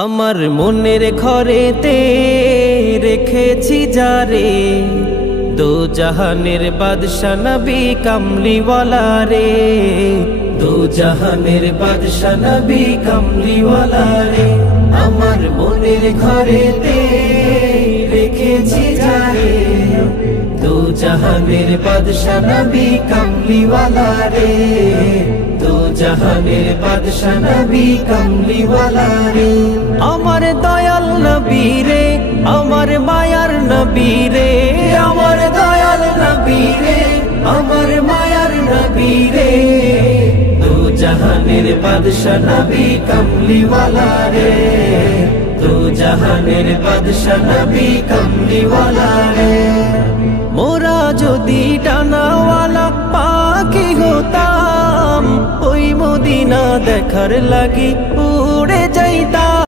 আমার মনের ঘরেতে রেখেছি যারে, দো জাহানের বাদশা নবী কামলিওয়ালা রে, দো জাহানের বাদশা নবী কামলিওয়ালা রে। আমার মনের ঘরেতে রেখেছি যারে, দো জাহানের বাদশা নবী কামলিওয়ালা রে, দো জাহানের বাদশা নবী কামলিওয়ালা রে। আমার দয়াল নবী রে, আমার মায়ার নবী রে, আমার দয়াল নবী রে, আমার মায়ার নবী রে, দো জাহানের বাদশা নবী কামলিওয়ালা রে, দো জাহানের বাদশা নবী কামলিওয়ালা রে। মোরা যদি ডানাওয়ালা পাখি হতাম, ওই মদিনা দেখার লাগি উড়ে যাইতাম।